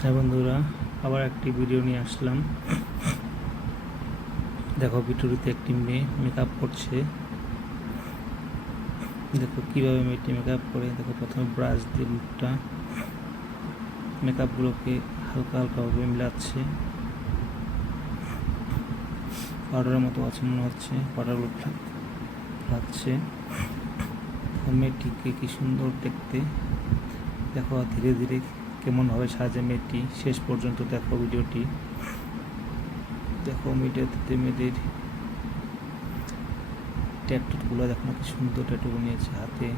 হ্যাঁ বন্ধুরা, আবার একটি ভিডিও নিয়ে আসলাম। দেখো, ভিডিওতে একটি মেয়ে মেকআপ করছে। দেখো কিভাবে মেয়েটি মেকআপ করে। দেখো, প্রথমে ব্রাশ দিয়ে মুখটা মেকআপগুলোকে হালকা হালকাভাবে মিলাচ্ছে। পাউডারের মতো আছে মনে হচ্ছে, পাউডারগুলো লাগছে। মেয়েটিকে কি সুন্দর দেখতে। দেখো ধীরে ধীরে কেমনভাবে সাজে মেয়েটি, শেষ পর্যন্ত দেখো ভিডিওটি। দেখো মেয়েদের ট্যাটুগুলো দেখো না, কি সুন্দর ট্যাটু বানিয়েছে হাতে,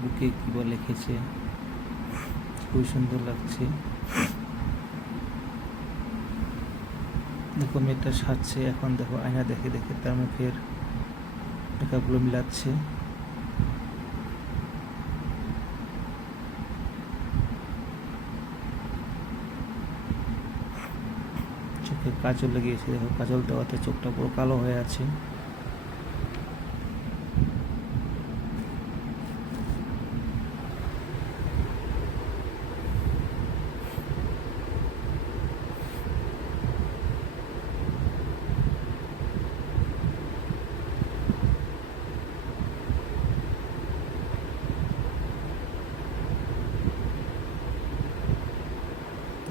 বুকে কি বলে লিখেছে, খুবই সুন্দর লাগছে। দেখো মেয়েটা সাজছে এখন। দেখো আয়না দেখে দেখে তার মুখের মেকআপগুলো মিলাচ্ছে। চোখে কাজল লেগেছে। দেখো কাজল দেওয়াতে চোখটা পুরো কালো হয়ে আছে।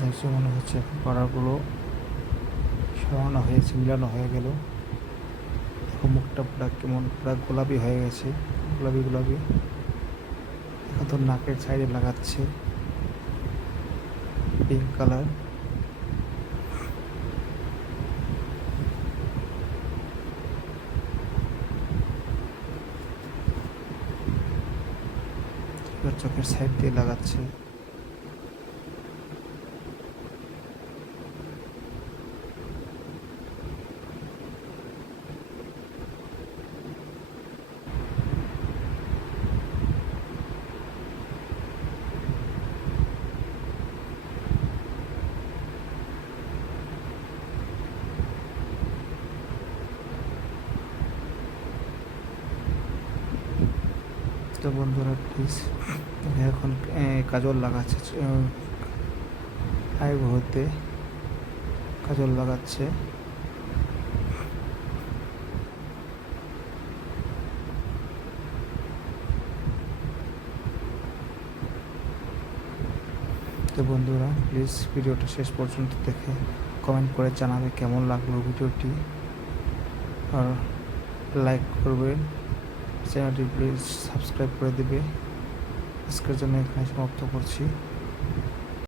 দেখছো মনে হচ্ছে এখন পাড়াগুলো সরানো হয়েছে, মিলানো হয়ে গেল। দেখো মুখটা পুরা কেমন, পুরা গোলাপি হয়ে গেছে, গোলাপি গোলাপি। এখন তো নাকের সাইডে লাগাচ্ছে পিঙ্ক কালার। চোখের সাইড দিয়ে লাগাচ্ছে। তো বন্ধুরা প্লিজ, এখন কাজল লাগাচ্ছে, আইব্রোতে কাজল লাগাচ্ছে। তো বন্ধুরা প্লিজ ভিডিওটা শেষ পর্যন্ত দেখে কমেন্ট করে জানাবে কেমন লাগলো ভিডিওটি, আর লাইক করবেন, চ্যানেলটি প্লিজ সাবস্ক্রাইব করে দেবে। আজকের জন্য এখানে সমাপ্ত করছি।